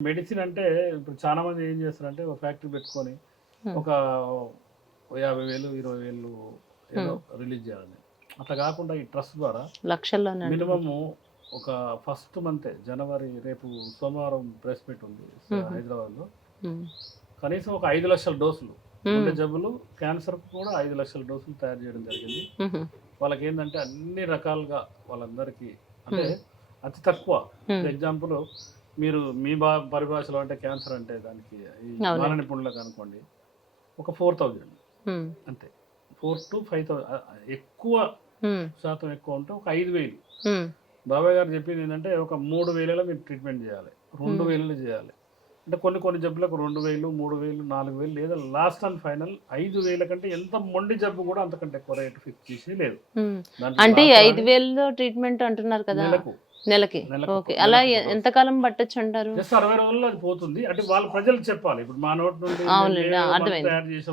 Medicine అంటే ఇప్పుడు చాలా మంది ఏం చేస్తారంటే ఒక ఫ్యాక్టరీ పెట్టుకొని హ్మ్. ఒక 50,000, 20,000 ఏదో హ్మ్. రిలీజ్ చేయాలని. అట్లా కాకుండా ఈ ట్రస్ట్ ద్వారా లక్షల్లోనే అంటున్నారు. మినిమము ఒక ఫస్ట్ మంతే జనవరి రేపు సోమవారం ప్రెస్ మీట్ ఉంది హుహు. హైదరాబాద్‌లో. హ్మ్. కనీసం ఒక 5,00,000 డోసులు గుండె హ్మ్. జబ్బులు, క్యాన్సర్‌కు కూడా 5,00,000 డోసులు తయారు చేయడం జరిగింది. హుహు. వాళ్ళకేందంటే అన్ని రకాలుగా వాళ్ళందరికీ అంటే హ్మ్. అతి తక్కువ. హ్మ్. ఎగ్జాంపుల్ మీరు మీ పరిభాషలో అంటే క్యాన్సర్ అంటే దానికి ఈ బాల అవునండి. నిపుణులకు అనుకోండి ఒక 4,000 హ్మ్. అంతే. 4,000-5,000 ఎక్కువ హ్మ్. శాతం ఎక్కువ ఉంటే ఒక 5,000. హ్మ్. బాబాయ్ గారు చెప్పింది ఏంటంటే ఒక 3,000లో మీరు ట్రీట్మెంట్ చేయాలి. హ్మ్. 2,000లో చేయాలి. అంటే కొన్ని కొన్ని జబ్బులకు 2,000, 3,000, 4,000 లేదా లాస్ట్ అండ్ ఫైనల్ 5,000 కంటే ఎంత మొండి జబ్బు కూడా అంతకంటే ఎక్కువ రేట్ ఫిక్స్ చేసి లేదు. హ్మ్. దాంట్లో అంటే లాస్ రాని 5,000లో ట్రీట్మెంట్ అంటున్నారు కదా! నెలకు, నెలకి. ఓకే. అలా నెలకొక డోస్. ఎంతకాలం పట్టొచ్చంటారు? జస్ట్ 60 రోజుల్లో అది పోతుంది. అంటే వాళ్ళు ప్రజలకు చెప్పాలి. ఇప్పుడు మా నోటి నుండి మేము అవునండి. మేమేదో మందు అర్థమైంది. తయారు చేసాం.